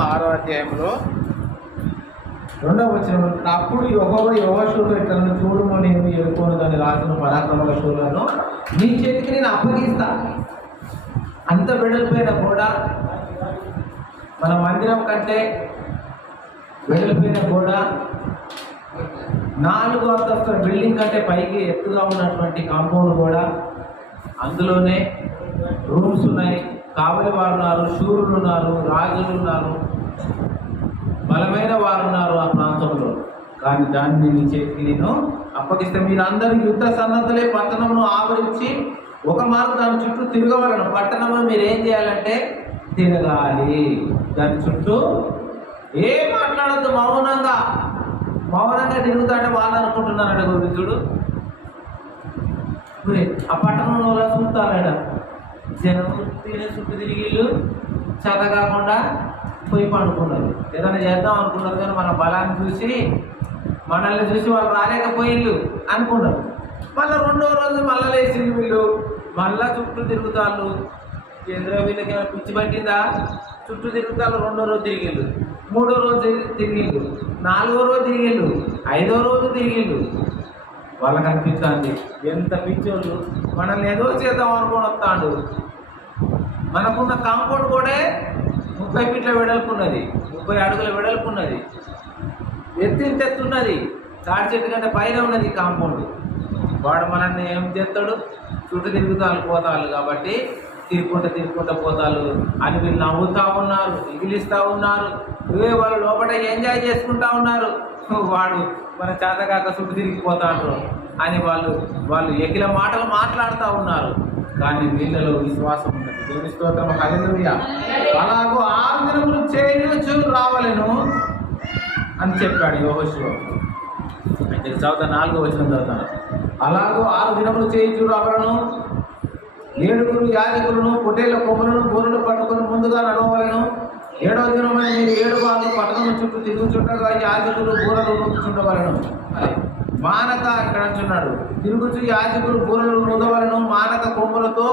6వ అధ్యాయంలో 2వ వచనం, అప్పుడు యెహోవా యోషువతో ఇట్లను చూడుము, నేను ఎరుకోను దాని రాజును పరాక్రమ శూరులను నీ చేతికి నేను అప్పగిస్తా. అంత వెడల్పోయిన గోడ, మన మందిరం కంటే వెడల్పోయిన గోడ, 4 అంతస్తుల బిల్డింగ్ కంటే పైకి ఎత్తుగా ఉన్నటువంటి కాంపౌండ్ కూడా, అందులోనే రూమ్స్ ఉన్నాయి, కావలి వారు ఉన్నారు, శూరులు ఉన్నారు, రాజులు ఉన్నారు, బలమైన వారు ఉన్నారు ఆ ప్రాంతంలో. కానీ దాన్ని నీ చేతికి నేను అప్పగిస్తే మీరందరూ యుద్ధ సన్నద్ధులే పట్టణమును ఆవరించి ఒక మార్గం దాని చుట్టూ తిరగవలను. పట్టణంలో మీరు ఏం చేయాలంటే తిరగాలి, దాని చుట్టూ ఏం మాట్లాడద్దు, మౌనంగా తిరుగుతా అంటే వాళ్ళు అనుకుంటున్నారట గోవిందుడు. ఆ పట్టణంలో చూస్తారట, జనం తినే చుట్టూ తిరిగిళ్ళు చేత కాకుండా పోయి పండుకున్నారు. ఏదైనా చేద్దాం అనుకున్నారు కానీ మన బలాన్ని చూసి, మనల్ని చూసి వాళ్ళు రాలేకపోయిళ్ళు అనుకున్నారు. మళ్ళీ 2వ రోజు మళ్ళీ లేచింది వీళ్ళు, మళ్ళా చుట్టూ తిరుగుతాళ్ళు. ఎందులో వీళ్ళకి ఏమైనా పిచ్చి పట్టిందా? చుట్టూ తిరుగుతాళ్ళు. 2వ రోజు తిరిగిళ్ళు, 3వ రోజు తిరిగిళ్ళు, 4వ రోజు తిరిగిళ్ళు, 5వ రోజు తిరిగిళ్ళు. వాళ్ళకి అనిపిస్తుంది ఎంత పిచ్చోళ్ళు, మనల్ని ఏదో చేద్దాం అనుకొని వస్తాడు. మనకున్న కాంపౌండ్ కూడా 30 ఫీట్ల వెడల్పున్నది, 30 అడుగుల వెడల్పున్నది, ఎత్తున్నది, తాడి చెట్టు కంటే పైన ఉన్నది కాంపౌండ్. వాడు మనల్ని ఏం చేస్తాడు? చుట్టూ తిరుగుతాలు పోతాలు కాబట్టి తిరుగుకుంటూ పోతాలు అని వీళ్ళు నవ్వుతూ ఉన్నారు, ఇగిలిస్తూ ఉన్నారు. వాళ్ళు లోపల ఎంజాయ్ చేసుకుంటూ ఉన్నారు. వాడు మన చేతకాక చుట్టూ తిరిగిపోతాడు అని వాళ్ళు ఎకిల మాటలు మాట్లాడుతూ ఉన్నారు. కానీ వీళ్ళలో విశ్వాసం ఉన్నది. దేవుని స్తోత్రం, హల్లెలూయా. అలాగూ 6 దినములు చేయొచ్చు రావలేను అని చెప్పాడు యెహోషువ. అయితే చదువుతా, 4వ వచనం చదువుతాను. అలాగూ 6 దినములు చేయొచ్చు రావలను. 7 యాజకులను పొట్టేళ్ల కొమ్ములను బోరులు పట్టుకొని ముందుగా నడవలను. 7వ దినమైన మీరు 7 బాలు పట్టణం చుట్టూ తిరుగుచుండగా యాజకులు బూరలు ఊదుచుండవలను. మానక ఇక్కడ అంటున్నాడు, తిరుగుచు యాజకులు బూరలు ఊదవలను. మానక కొమ్ములతో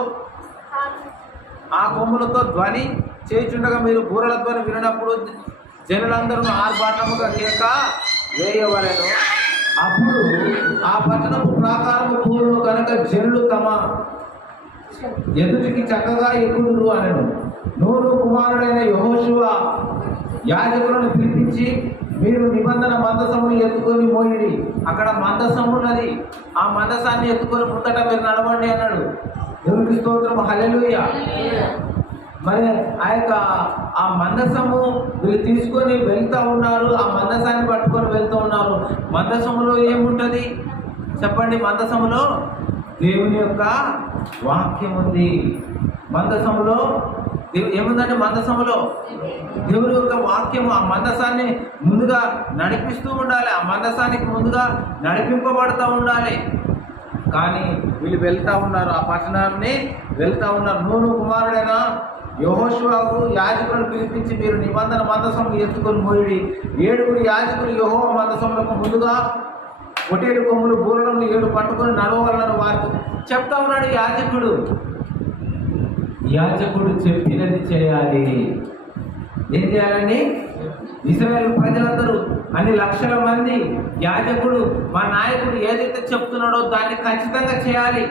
ధ్వని చేయుచుండగా మీరు బూరల ధ్వని వినప్పుడు జనులందరూ ఆర్భాటముగా కేక వేయవలను. అప్పుడు ఆ పట్టణపు ప్రాకారము పూలను కనుక జనులు తమ ఎదుటికి చక్కగా ఎక్కుదురు అనెను. నూను కుమారుడైన యెహోషువ యాజకులను పిలిపించి, మీరు నిబంధన మందసమును ఎత్తుకొని మోయిడి. అక్కడ మందసము ఉన్నది, ఆ మందసాన్ని ఎత్తుకొని ముందట మీరు నడవండి అన్నాడు. దేవునికి స్తోత్రం, హల్లెలూయా. మరి ఆ మందసము వీళ్ళు తీసుకొని వెళ్తూ ఉన్నారు, ఆ మందసాన్ని పట్టుకొని వెళ్తూ ఉన్నారు. మందసములో ఏముంటుంది చెప్పండి? మందసములో దేవుని యొక్క వాక్యం ఉంది. మందసములో ఏముందంటే, మందసములో దేవుని యొక్క వాక్యము. ఆ మందసాన్ని ముందుగా నడిపిస్తూ ఉండాలి, ఆ మందసానికి ముందుగా నడిపింపబడుతూ ఉండాలి. కానీ వీళ్ళు వెళ్తూ ఉన్నారు, ఆ పట్టణాన్ని వెళ్తూ ఉన్నారు. నూను కుమారుడైన యెహోషువకు యాజకులను పిలిపించి, మీరు నిబంధన మందసము ఎత్తుకొని మోయిడి. 7 యాజకులు యెహోవా మందసములకు ముందుగా పొట్టేలు కొమ్ములు బూరలను 7 పట్టుకొని నడవగలను వారికి చెప్తా ఉన్నాడు యాజకుడు చెప్పినది చేయాలి. ఏం చేయాలండి? ఇశ్రాయేలు ప్రజలందరూ, అన్ని లక్షల మంది, యాజకుడు, మా నాయకుడు ఏదైతే చెప్తున్నాడో దాన్ని ఖచ్చితంగా చేయాలి.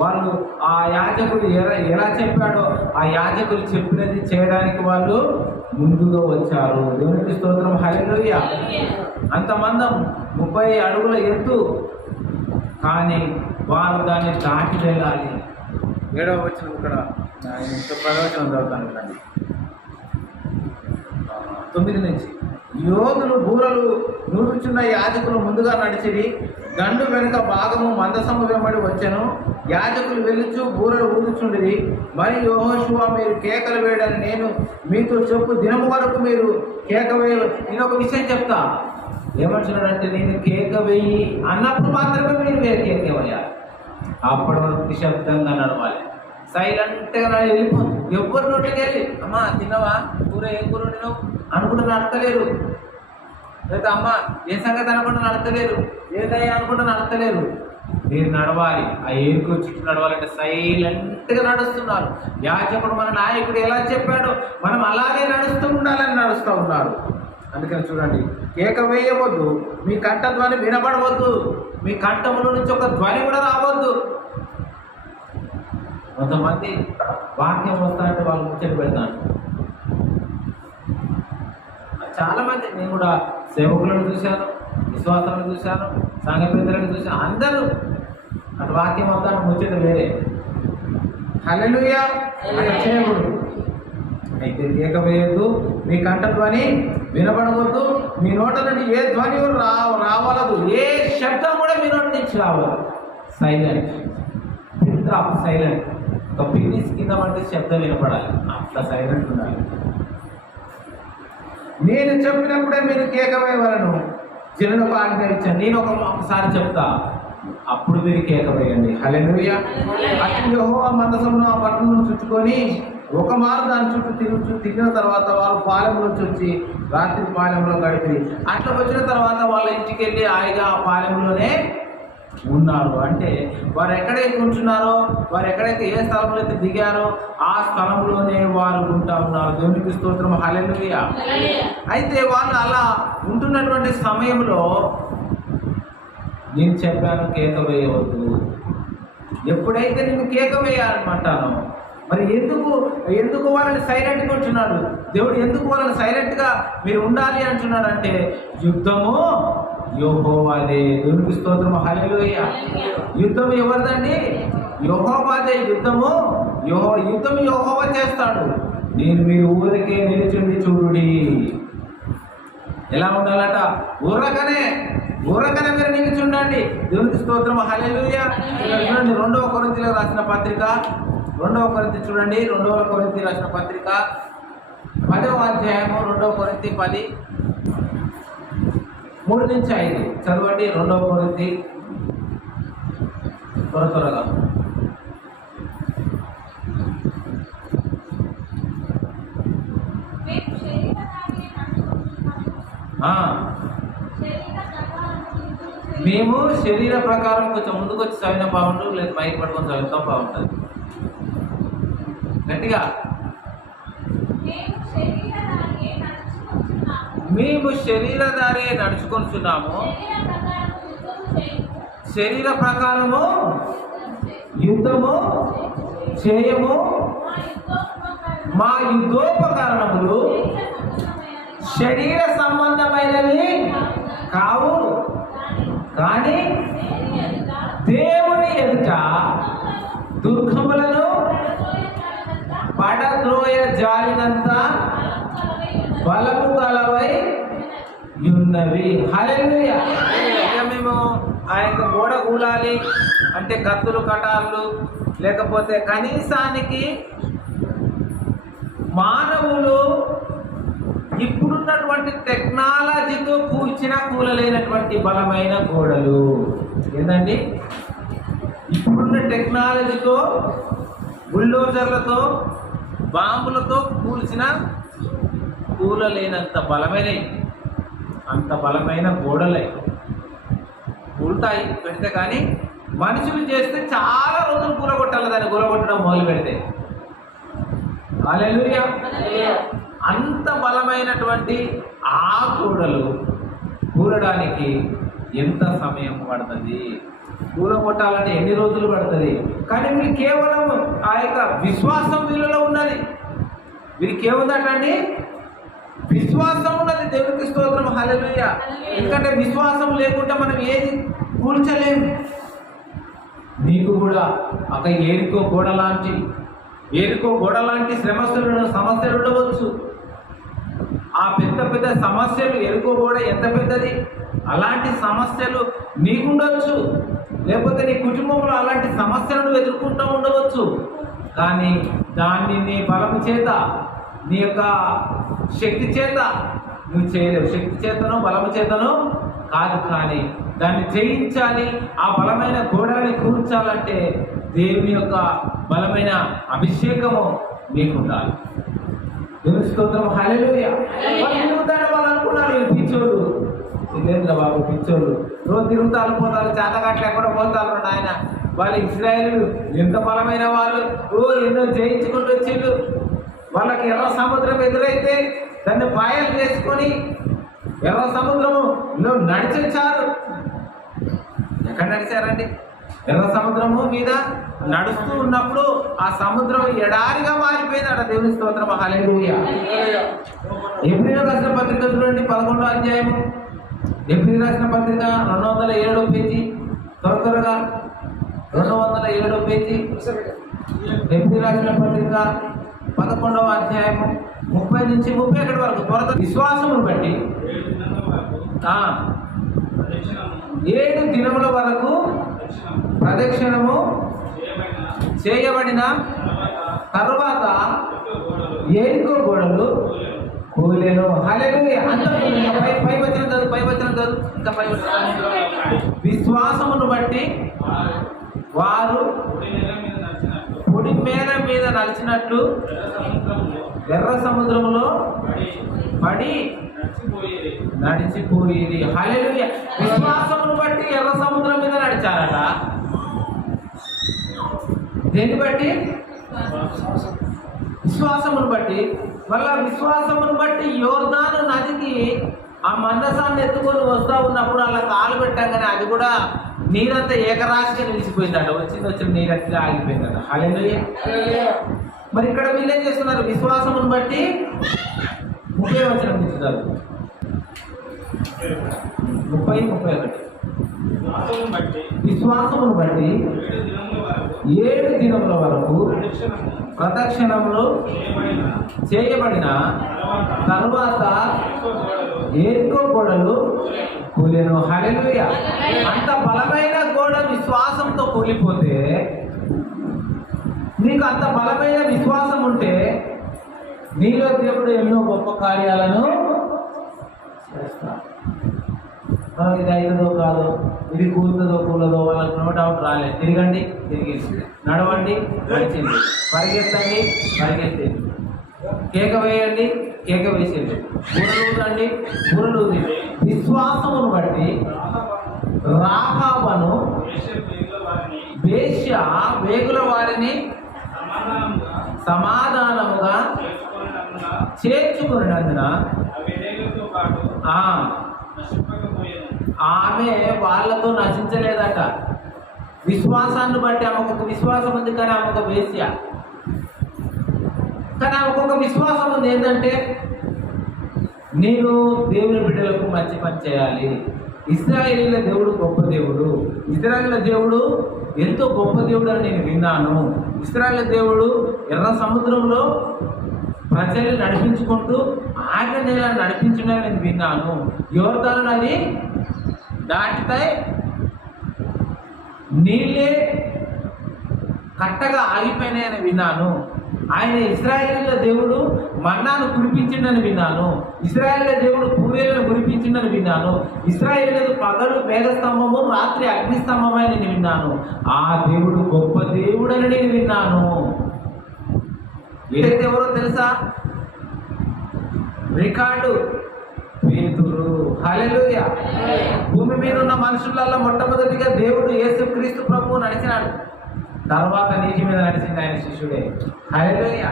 వాళ్ళు ఆ యాజకుడు ఎలా చెప్పాడో ఆ యాజకుడు చెప్పినది చేయడానికి వాళ్ళు ముందుగా వచ్చారు. దేవునికి స్తోత్రం, హల్లెలూయా. అంతమందం 30 అడుగుల ఎత్తు, కానీ వారు దాన్ని దాటి వెళ్ళాలి. 7వ వచనం ఇక్కడ 10వ వచనం చదువుతాను కదండి, 9 నుంచి. యోధులు బూరలు నూరుచున్న యాజకులు ముందుగా నడిచిరి. దండు వెనుక భాగము మందసము వెంబడి వచ్చెను. యాజకులు వెళ్ళుచు బూరలు ఊదుచుండిరి. మరి యెహోషువ, మీరు కేకలు వేయడని నేను మీతో చెప్పు దినము వరకు మీరు కేక వేయ. నేను ఒక విషయం చెప్తా, ఏమంటున్నాడంటే, నేను కేక వేయి అన్నప్పుడు మాత్రమే మీరు కేక వేయాలి. అప్పటి వరకు నిశ్శబ్దంగా నడవాలి, సైలెంట్గా వెళ్ళిపో. ఎవ్వరు నోటికి వెళ్ళి అమ్మ తిన్నావా, కూర ఏం కూర వండినావు అనుకుంటూ నడతలేరు. లేదా అమ్మ ఏ సంగతి అనుకుంటూ నడతలేరు, ఏదయ్యా అనుకుంటూ నడతలేరు. మీరు నడవాలి. ఆ ఏరుకో చుట్టూ నడవాలంటే సైలెంట్గా నడుస్తున్నారు. యాజకుడు మన నాయకుడు ఎలా చెప్పాడో మనం అలాగే నడుస్తూ ఉండాలని నడుస్తూ ఉన్నారు. అందుకని చూడండి, కేక వేయవద్దు, మీ కంఠ ధ్వని వినబడవద్దు, మీ కంఠముల నుంచి ఒక ధ్వని కూడా రావద్దు. కొంతమంది వాక్యం వస్తారంటే వాళ్ళు ముచ్చట పెడతాను. చాలామంది, నేను కూడా సేవకులను చూశాను, విశ్వాసాలను చూశాను, సంఘ పెద్దలను చూశాను. అందరూ అటు వాక్యం వస్తాను ముచ్చట వేరే. హల్లెలూయా అట్లా చేయకూడదు. అయితే కేక వేయద్దు, మీ కంఠ ధ్వని వినబడవద్దు, మీ నోట నుండి ఏ ధ్వని రావలదు, ఏ శబ్దం కూడా మీ నోటి నుంచి రావద్దు. Silent, silent. ఒక పిన్నిస్ కింద పడితే శబ్దం వినపడాలి, అట్లా సైలెంట్ ఉండాలి. నేను చెప్పినప్పుడే మీరు కేక వేయవలను, జనులకు ఆజ్ఞ ఇచ్చాను. నేను ఒకసారి చెప్తా, అప్పుడు మీరు కేక వేయండి. హల్లెలూయా. అటు యెహోవా మందసమును ఆ పట్టణమును చుట్టుకొని ఒక మారు దాని చుట్టూ తిరిగిన తర్వాత వారు పాలెం నుంచి వచ్చి రాత్రి పాలెంలో గడిపి అట్లా వచ్చిన తర్వాత వాళ్ళ ఇంటికి వెళ్ళి హాయిగా ఆ పాలెంలోనే ఉన్నారు. అంటే వారు ఎక్కడైతే ఉంటున్నారో, వారు ఎక్కడైతే ఏ స్థలంలో అయితే దిగారో ఆ స్థలంలోనే వారు ఉంటా ఉన్నారు. దేవునికి స్తోత్రం. హల్లెలూయా. అయితే వాళ్ళు అలా ఉంటున్నటువంటి సమయంలో నేను చెప్పాను, కేక వేయవద్దు. ఎప్పుడైతే నేను కేక వేయాలనుకుంటానో, మరి ఎందుకు వాళ్ళని సైలెంట్గా ఉంటున్నాడు దేవుడు? ఎందుకు వాళ్ళని సైలెంట్గా మీరు ఉండాలి అంటున్నాడు అంటే, యుద్ధము యెహోవాదే. దేవునికి స్తోత్రం. హల్లెలూయా. యుద్ధం ఎవరిదండి? యెహోవాదే. యుద్ధం యెహోవా చేస్తాడు. మీరు ఊరికే నిలిచిండి చూడుడి. ఎలా ఉండాలట? ఊరకనే మీరు నిలిచుండండి. దేవునికి స్తోత్రం. హల్లెలూయా. చూడండి, 2వ కొరింథీయులకు రాసిన పత్రిక, 2వ కొరింథీ చూడండి, 2వ కొరింథీ రాసిన పత్రిక 10వ అధ్యాయము, 2వ కొరింథీ 10 3-5 చదవండి. 2వ కొరింథీ త్వరగా. మేము శరీర ప్రకారం కొంచెం ముందుకు వచ్చి చదివిన బాగుంటుంది, లేదా మైక్ పట్టుకొని చదువుతాం బాగుంటుంది. గట్టిగా, మేము శరీరధారే నడుచుకొంచున్నాము, శరీర ప్రకారము యుద్ధము చేయము, మా యుద్ధోపకరణములు శరీర సంబంధమైనవి కావు, కానీ దేవుని ఎదుట దుర్గములను పడద్రోయ జాలినంత బలము గలవై ఉన్నవి. హల్లెలూయా. మేము ఆ యొక్క గోడ కూలాలి అంటే కత్తులు కటాళ్ళు, లేకపోతే కనీసానికి మానవులు ఇప్పుడున్నటువంటి టెక్నాలజీతో కూలలేనటువంటి బలమైన గోడలు ఏంటండి? ఇప్పుడున్న టెక్నాలజీతో, బుల్డోజర్లతో, బాంబులతో కూలలేనంత బలమైనవి, అంత బలమైన గోడలే కూలుతాయి పెడితే. కానీ మనుషులు చేస్తే చాలా రోజులు కూలగొట్టాలి, దాన్ని కూలగొట్టడం మొదలు పెడితే. హల్లెలూయా. అంత బలమైనటువంటి ఆ గోడలు కూలడానికి ఎంత సమయం పడుతుంది? కూలగొట్టాలంటే ఎన్ని రోజులు పడుతుంది? కానీ వీళ్ళు కేవలం ఆ యొక్క విశ్వాసం వీళ్ళలో ఉన్నది. వీరికి ఏముందంటండి? విశ్వాసం ఉన్నది. దేవునికి స్తోత్రం. హల్లెలూయా. ఎందుకంటే విశ్వాసం లేకుండా మనం ఏది కూల్చలేము. నీకు కూడా ఒక ఏరికో గోడ లాంటి సమస్యలు ఉండవచ్చు. ఆ పెద్ద సమస్యలు, ఎరుకో గోడ ఎంత పెద్దది, అలాంటి సమస్యలు నీకుండొచ్చు. లేకపోతే నీ కుటుంబంలో అలాంటి సమస్యలను ఎదుర్కొంటూ ఉండవచ్చు. కానీ దాన్ని నీ బలము చేత, నీ యొక్క శక్తి చేత నువ్వు చేయలేవు. శక్తి చేతను బలము చేతను కాదు, కానీ దాన్ని జయించాలి. ఆ బలమైన గోడలని కూర్చాలంటే దేవుని యొక్క బలమైన అభిషేకము నీకు ఉండాలి. దేవుని స్తోత్రం. హల్లెలూయా. వాళ్ళు అనుకున్నారు పిచ్చోడు, ఇదేంద్ర బాబు పిచ్చోళ్ళు రోజు తిరుగుతారు పోతారు, చేతగాట్లు ఎక్కడ పోతారు నాయన. వాళ్ళు ఇజ్రాయేలు ఎంత బలమైన వాళ్ళు, ఎన్నో జయించుకుంటూ వచ్చిండు. వాళ్ళకి ఎర్ర సముద్రం ఎదురైతే దాన్ని పాయలు చేసుకొని ఎర్ర సముద్రములో నడిచొచ్చారు. ఎక్కడ నడిచారండి? ఎర్ర సముద్రము మీద నడుస్తూ ఉన్నప్పుడు ఆ సముద్రం ఎడారిగా మారిపోయింది. అక్కడ దేవుని స్తోత్రం, హల్లెలూయా. ఎబ్రీయులకు రాసిన పత్రిక చూడండి, 11వ అధ్యాయము. ఎబ్రీయులకు రాసిన పత్రిక 207 పేజీ, త్వరగా 207 పేజీ. ఎబ్రీయులకు రాసిన పత్రిక 11వ అధ్యాయము 30 నుంచి 31 వరకు. త్వరత విశ్వాసమును బట్టి 7 దినముల వరకు ప్రదక్షిణము చేయబడిన తరువాత ఎరికో గోడలు కూలెను. హల్లెలూయా. అంత పై వచనం చదువు. ఇంకా పై విశ్వాసమును బట్టి వారు పొడి మేర మీద నడిచినట్లు ఎర్ర సముద్రములో పడి నడిచిపోయేది. హల్లెలూయా. విశ్వాసమును బట్టి ఎర్ర సముద్రం మీద నడిచారట. దేన్ని బట్టి? విశ్వాసమును బట్టి. మళ్ళా విశ్వాసమును బట్టి యోర్దాను నదికి ఆ మందసాన్ని ఎత్తుకొని వస్తూ ఉన్నప్పుడు అలా కాలు పెట్టగానే అది కూడా నీరంతా ఏకరాశిగా నిలిచిపోయిందట. వచ్చిన నీరంతా ఆగిపోయిందట. హల్లెలూయా. మరి ఇక్కడ వీళ్ళు ఏం చేస్తున్నారు? విశ్వాసమును బట్టి 30వ వచనం ఇచ్చుతారు. 30-31. విశ్వాసమును బట్టి 7 దినముల వరకు ప్రదక్షిణములు చేయబడిన తరువాత ఎరికో గోడలు కూలెను. హల్లెలూయా. అంత బలమైన గోడ విశ్వాసంతో కూలిపోతే, నీకు అంత బలమైన విశ్వాసం ఉంటే నీలో దేవుడు ఎన్నో గొప్ప కార్యాలను చేస్తాడు. ఇది అయినదో కాదో, ఇది కూలుతుందో కూలదో వాళ్ళకి నో డౌట్ రాలేదు. తిరగండి, తిరిగేసి నడవండి, నడిచింది. పరిగెత్తండి, పరిగెత్తింది. కేక వేయండి, కేక వేసింది. బూరలూదండి, బూరలూది. విశ్వాసమును బట్టి రాహాబను వేశ్య వేగుల వారిని సమాధానముగా చేర్చుకున్నందున ఆమె వాళ్ళతో నశించలేదట. విశ్వాసాన్ని బట్టి ఆమెకు ఒక విశ్వాసం ఉంది, కానీ ఆమె ఒక వేశ్య. కానీ ఆమెకు ఒక విశ్వాసం ఉంది, ఏంటంటే నేను దేవుని బిడ్డలకు మంచి పని చేయాలి. ఇశ్రాయేలీల దేవుడు గొప్ప దేవుడు, ఇశ్రాయేలీల దేవుడు ఎంతో గొప్ప దేవుడు అని నేను విన్నాను. ఇశ్రాయేలీల దేవుడు ఎర్ర సముద్రంలో ప్రజల్ని నడిపించుకుంటూ ఆజ్ఞ నేలను నడిపించడం నేను విన్నాను. యోర్దాను నది దాటితే నీళ్ళే కట్టగా ఆగిపోయినాయని విన్నాను. ఆయన ఇశ్రాయేలీల దేవుడు మన్నాను కురిపించిండని విన్నాను. ఇశ్రాయేలీల దేవుడు పూరేలను కురిపించిండని విన్నాను. ఇశ్రాయేలీలకు పగలు మేఘస్తంభము, రాత్రి అగ్నిస్తంభమని నేను విన్నాను. ఆ దేవుడు గొప్ప దేవుడని నేను విన్నాను. ఏదైతే ఎవరో తెలుసా? రికార్డు పేతురు. హల్లెలూయా. భూమి మీద ఉన్న మనుషులలో మొట్టమొదటిగా దేవుడు యేసుక్రీస్తు ప్రభువు నడిచినాడు. తర్వాత నీటి మీద నడిచింది ఆయన శిష్యుడే. హల్లెలూయా.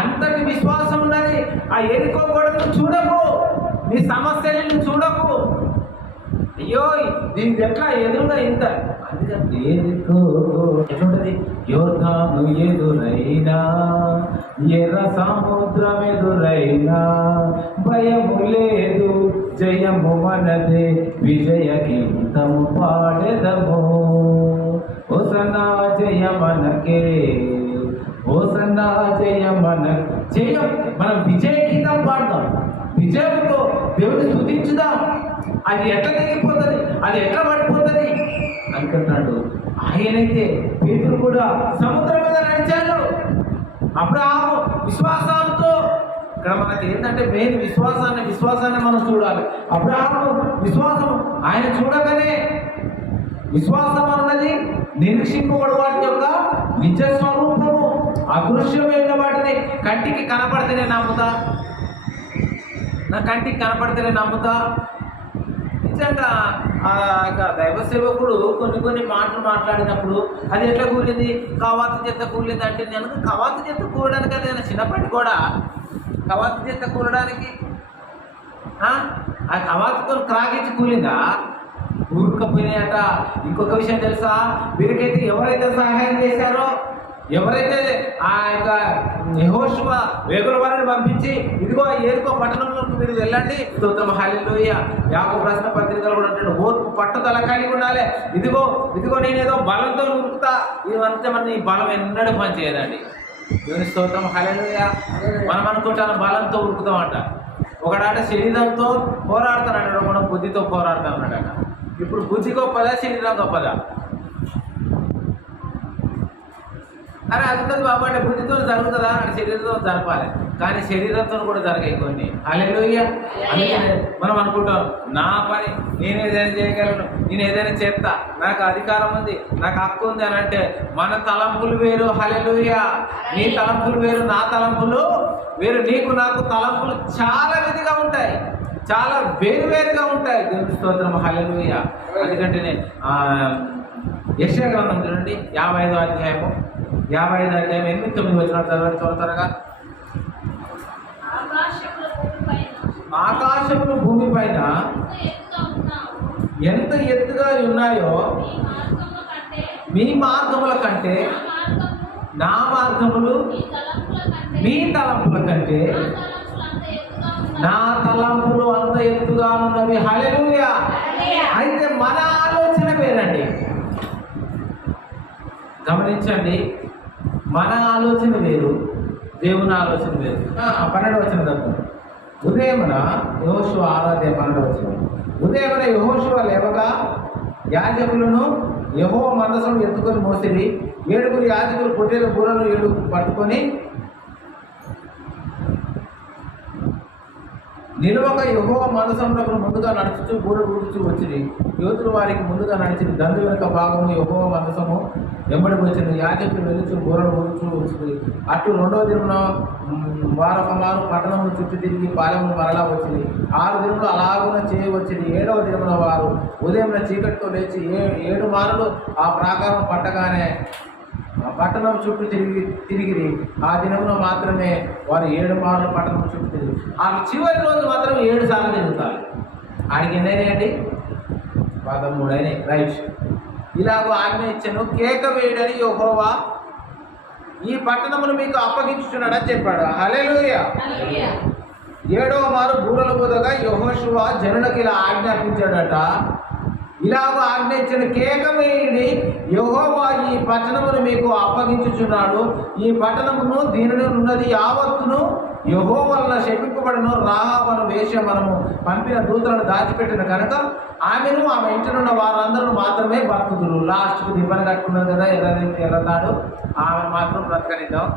అంతటి విశ్వాసం ఉన్నది. ఆ ఎరికో గోడను చూడకు, నీ సమస్యలను చూడకు. అయ్యో దీనికి ఎట్లా ఎదురుగా ఇంత, అందుకంటే ఎట్లుంటది? యోర్దాను ఎదురైనా, ఎర్ర సముద్రం ఎదురైనా భయము లేదు, జయము మనదే, విజయ గీతము పాడెదము. హోసన్నా జయ మనకే, హోసన్నా జయ మనకే. జయం, మనం విజయ గీతం పాడదాం, విజయంతో దేవుని స్తుతించుదాం. అది ఎట్లా తెగిపోతుంది, అది ఎట్లా పడిపోతుంది అనుకుంటున్నాడు. ఆయనైతే పేతురు కూడా సముద్రం మీద నడిచాడు. అబ్రహాము విశ్వాసంతో, ఇక్కడ మనకి ఏంటంటే మెయిన్ విశ్వాసాన్ని మనం చూడాలి. అబ్రహాము విశ్వాసం ఆయన చూడగానే, విశ్వాసం అన్నది నిరీక్షింపబడు వాటి యొక్క నిజ స్వరూపము. అదృశ్యమైన వాటిని కంటికి కనపడితేనే నమ్ముతా, నా కంటికి కనపడితేనే నమ్ముతా. నిజంగా ఆ దైవ సేవకుడు కొన్ని మాటలు మాట్లాడినప్పుడు అది ఎట్లా కూలింది, కవాతు చేత కూలింది అంటే నేను కవాతు చేత కూలడానికి అది నేను చిన్నప్పటి కూడా కవాతు చేత కూలడానికి ఆ కవాతుతో క్రాకించి కూలిందా? ఊరుకపోయినాయట. ఇంకొక విషయం తెలుసా, వీరికైతే ఎవరైతే సహాయం చేశారో, ఎవరైతే ఆ యొక్క యెహోషువ వేగుల వారిని పంపించి ఇదిగో ఏరుకో పట్టణంలోకి మీరు వెళ్ళండి, స్తోత్రం హల్లెలూయా. యాకోబు రాసిన పత్రికలు కూడా అంటాడు, ఓర్పు పట్టుదల కలిగి ఉండాలి. ఇదిగో నేనేదో బలంతో ఉరుకుతా, ఇదంతా మన ఈ బలం ఎన్నడూ పని చేయదండి. దేవుని స్తోత్రం హల్లెలూయా. మనం అనుకుంటాను బలంతో ఉరుకుతామంట. ఒకడాట శరీరంతో పోరాడుతానంటాడు, మనం బుద్ధితో పోరాడుతామన్నాడట. ఇప్పుడు బుద్ధి గొప్పదా, శరీరం గొప్పదా? అరే అది ఉన్నది బాబు అంటే బుద్ధితో జరుగుతుందా అంటే శరీరంతో జరపాలి, కానీ శరీరంతో కూడా జరగాయి కొన్ని. హల్లెలూయా. అందుకనే మనం అనుకుంటాం నా పని నేను ఏదైనా చేయగలను, నేను ఏదైనా చేస్తా, నాకు అధికారం ఉంది, నాకు హక్కు ఉంది అని అంటే మన తలంపులు వేరు. హల్లెలూయా. నీ తలంపులు వేరు, నా తలంపులు వేరు. నీకు నాకు తలంపులు చాలా విధిగా ఉంటాయి, చాలా వేరువేరుగా ఉంటాయి. దేవుని స్తోత్రం హల్లెలూయా. ఎందుకంటే యెషయా గ్రంథం చూడండి 55వ అధ్యాయము 8-9 వచ్చిన త్వరగా. ఆకాశములు భూమి పైన ఎంత ఎత్తుగా ఉన్నాయో మీ మార్గముల కంటే నా మార్గములు మీ తలంపుల కంటే నా తలంపులు అంత ఎత్తుగా ఉన్నవి. హల్లెలూయా. అయితే మన ఆలోచన వేరండి, గమనించండి. మన ఆలోచన వేరు, దేవుని ఆలోచన వేరు. 12వ వచనం చదువు. ఉదయమున యెహోషువ 12వ వచనం. ఉదయమున యెహోషువ లేవగా యాజకులను యెహోవా మందసం ఎత్తుకొని మోసిరి. 7 యాజకులు పొట్టేల బూరలు 7 పట్టుకొని నిలువక యెహోవా మందసమునకు ముందుగా నడుచుతూ బూరలు ఊడుచూ వచ్చింది. యోధులు వారికి ముందుగా నడిచింది. దండు వెనుక భాగము యెహోవా మందసము వెంబడి వచ్చింది. యాజకులు వెలుచు బూరలు ఊడుచూ వచ్చింది. అటు 2వ దినమున వారొకమారు పట్టణమును చుట్టూ తిరిగి పాలెమును మరలా వచ్చింది. 6 దినములు అలాగున చేయవచ్చింది. 7వ దినమున వారు ఉదయం చీకటితో లేచి 7 మారులు ఆ ప్రాకారం పట్టగానే పట్టణం చుట్టూ తిరిగిరి. ఆ దినమున మాత్రమే వారు 7 మార్లు పట్టణం చుట్టూ తిరిగి ఆ చివరి రోజు మాత్రం 7 సార్లు తిరుగుతారు. ఆయనకి ఎన్నైనాయండి? 13 అయినాయి. రైట్. ఇలాగో ఆజ్ఞ ఇచ్చాను, కేక వేయడని యెహోవా ఈ పట్టణమును మీకు అప్పగించుచున్నాడని చెప్పాడు. హల్లెలూయా. 7వ మారు బూరలు ఊదగా యెహోషువ జనులకు ఇలా ఆజ్ఞాపించాడట, ఇలాగో ఆజ్ఞ ఇచ్చిన, కేక వేయండి, యెహోవా ఈ పట్టణమును మీకు అప్పగించుచున్నాడు. ఈ పట్టణమును దీనిలో ఉన్నది యావత్తును యెహోవా వలన శపింపబడను. రాహాబను వేశ్య మనము పంపిన దూతలను దాచిపెట్టిన కనుక ఆమెను ఆమె ఇంటినున్న వారందరూ మాత్రమే బతుకుదురు. లాస్ట్కు దిబ్బని కట్టుకున్నది కదా, ఎర్రతాడు, ఆమెను మాత్రం బ్రతకనిద్దాం.